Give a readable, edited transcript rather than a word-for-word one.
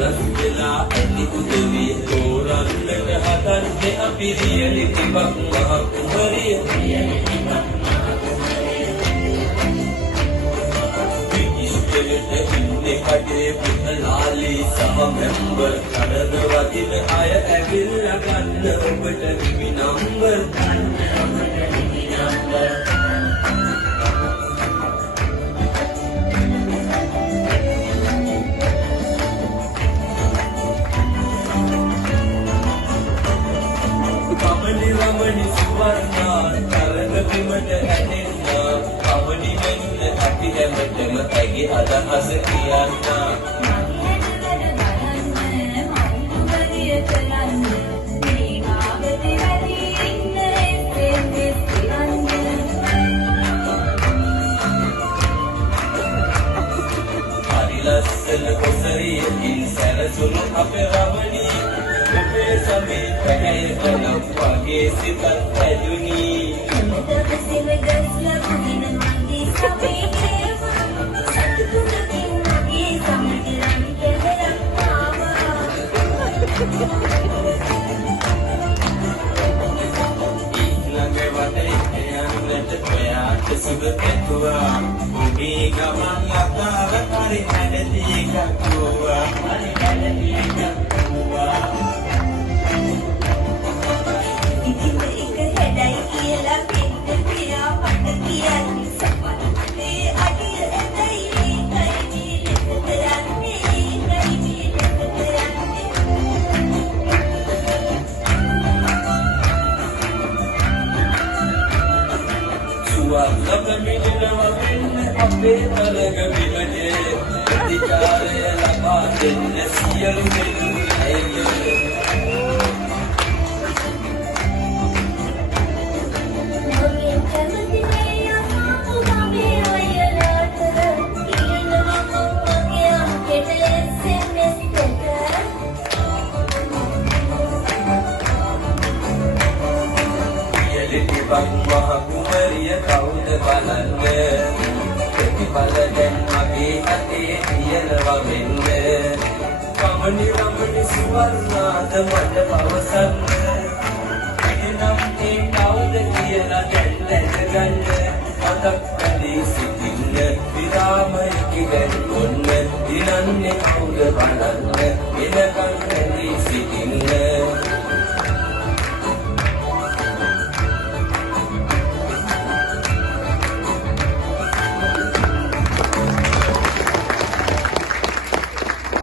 වෙනස් වෙලා ඇති උදවිය තෝරන්නට හදන්නේ අපි රියලි ටිකක් මහ කුමරිය ඉන්නේ කඩේ පුතලාලි සහ මෙම්බර් කරන වදින අය ඇවිල්ලා ගන්න ඔබට නිවි නම්බර් කමනි රමනි සුවර්ණා කරන බිමට ඇදෙන්නා කමනි මෙන්න අපි හැමතෙම ඇගේ අදහස කියන්නා හරි ලස්සන කොසරියකින් සැරසුණු අපේ රමණී ඔබේ සමීපයේ ගලක් වගේ සිතත් ඇදුනි දවසේ ගස්ලා පුදින මන්දි සමීපේ සතුටුකින් මගේ සමගිරන් කෙලයක් ආවා ඊළඟ වටේ යන්නට ප්‍රයාස සුබ පෙතුවා උඹේ ගමන් ලතාව හරි හැදදී කක්කුවා හරි හැදදී කක්කුවා ලබමිනනවා වෙන්න අපේ පළග බිමේ ප්‍රතිචාරය ලබා දෙන්න සියලු දෙනු ඇල්ලේ මහ කුමරිය කවුද බලන්න ප්‍රතිඵල දැන් මගේ අතේ තියෙනවා වෙන්න කමනි රමණි සුවර්ණාද මට පවසන්න එනම් ඒ කවුද කියලා දැන් දැනගන්න මතක් ඇදී සිටින්න විරාමයේ කිව්වොත් දිනන්නේ කවුද බලන්න